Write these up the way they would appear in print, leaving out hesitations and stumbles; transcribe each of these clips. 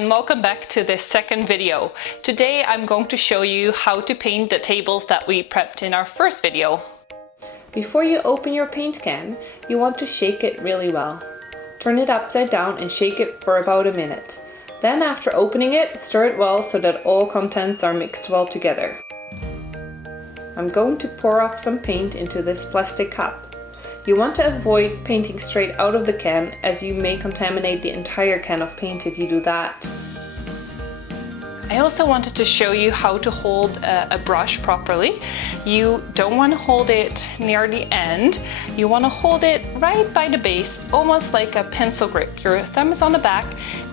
and welcome back to this second video. Today I'm going to show you how to paint the tables that we prepped in our first video. Before you open your paint can, you want to shake it really well. Turn it upside down and shake it for about a minute. Then after opening it, stir it well so that all contents are mixed well together. I'm going to pour off some paint into this plastic cup. You want to avoid painting straight out of the can, as you may contaminate the entire can of paint if you do that. I also wanted to show you how to hold a brush properly. You don't want to hold it near the end. You want to hold it right by the base, almost like a pencil grip. Your thumb is on the back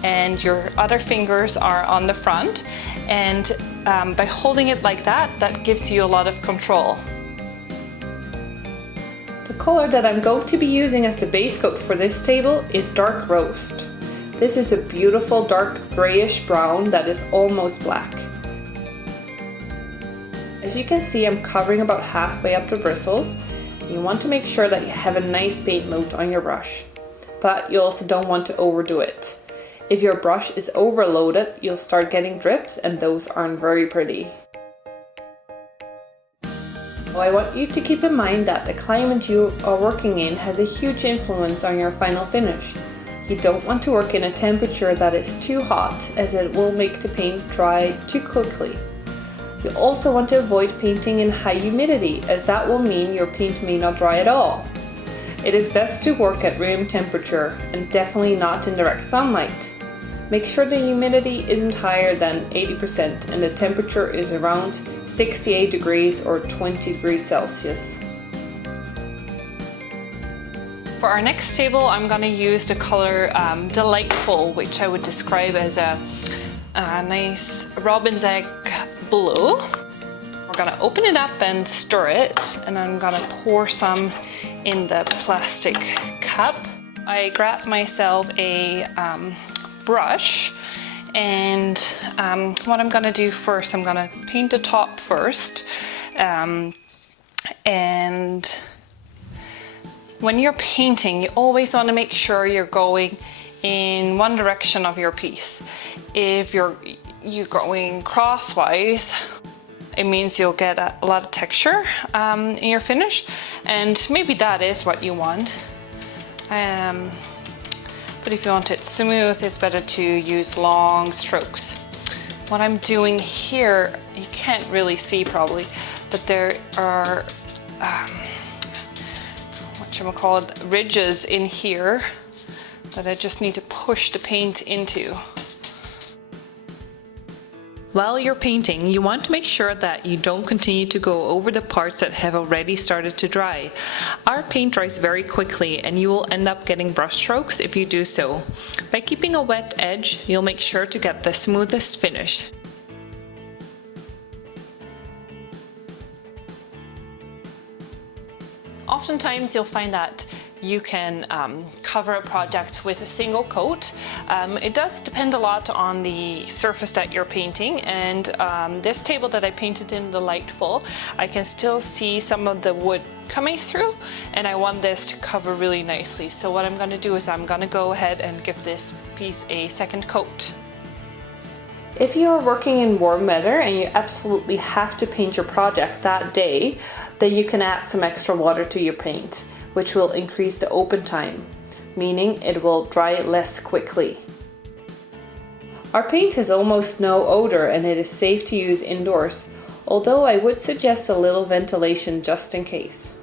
and your other fingers are on the front. And by holding it like that, that gives you a lot of control. The color that I'm going to be using as the base coat for this table is dark roast. This is a beautiful dark grayish brown that is almost black. As you can see, I'm covering about halfway up the bristles. You want to make sure that you have a nice paint load on your brush, but you also don't want to overdo it. If your brush is overloaded, you'll start getting drips, and those aren't very pretty. I want you to keep in mind that the climate you are working in has a huge influence on your final finish. You don't want to work in a temperature that is too hot, as it will make the paint dry too quickly. You also want to avoid painting in high humidity, as that will mean your paint may not dry at all. It is best to work at room temperature and definitely not in direct sunlight. Make sure the humidity isn't higher than 80% and the temperature is around 68 degrees or 20 degrees Celsius. For our next table, I'm going to use the color Delightful, which I would describe as a nice robin's egg blue. We're going to open it up and stir it, and I'm going to pour some in the plastic cup. I grabbed myself a brush, and what I'm going to do first, I'm going to paint the top first, and when you're painting, you always want to make sure you're going in one direction of your piece. If you're going crosswise, it means you'll get a lot of texture in your finish, and maybe that is what you want. But if you want it smooth, it's better to use long strokes. What I'm doing here, you can't really see probably, but there are ridges in here that I just need to push the paint into. While you're painting, you want to make sure that you don't continue to go over the parts that have already started to dry. Our paint dries very quickly, and you will end up getting brush strokes if you do so. By keeping a wet edge, you'll make sure to get the smoothest finish. Oftentimes you'll find that you can cover a project with a single coat. It does depend a lot on the surface that you're painting, and this table that I painted in Delightful, I can still see some of the wood coming through, and I want this to cover really nicely. So what I'm going to do is I'm going to go ahead and give this piece a second coat. If you are working in warm weather and you absolutely have to paint your project that day, then you can add some extra water to your paint, which will increase the open time, meaning it will dry less quickly. Our paint has almost no odor and it is safe to use indoors, although I would suggest a little ventilation just in case.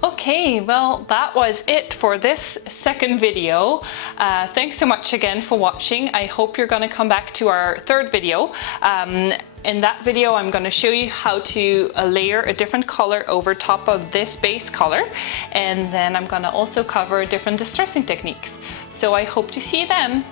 Okay, well, that was it for this second video. Thanks so much again for watching. I hope you're going to come back to our third video. In that video, I'm going to show you how to layer a different color over top of this base color, and then I'm going to also cover different distressing techniques. So I hope to see you then.